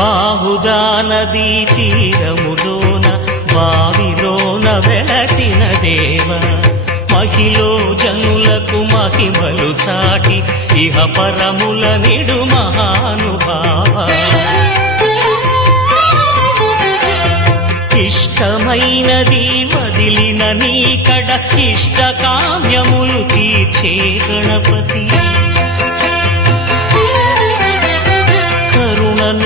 బాహుదా నదీ తీరములోన బావిలోన వెలసిన దేవ. మహిలో జనులకు మహిమలు చాటి ఇహ పరముల నిడు మహానుభావ. ఇష్టమైనది వదిలిన నీకడ ఇష్ట కామ్యములు తీర్చే గణపతి.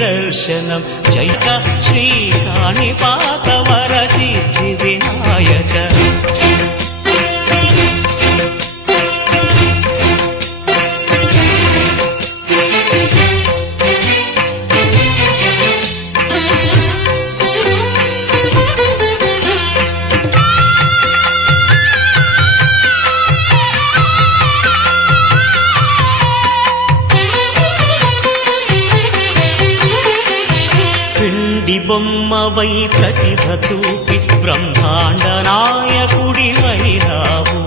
దర్శనం జైక శ్రీ కాణి బొమ్మవై ప్రతిభ చూపి బ్రహ్మాండ నాయకుడి వైరావు.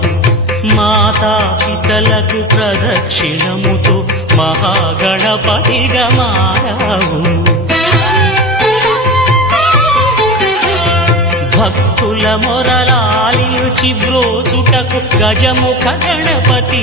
మాతా పితలకు ప్రదక్షిణముతో మహాగణపతిగా మారావు భక్తుల మొరలాలిచి బ్రోచుటకు గజముఖ గణపతి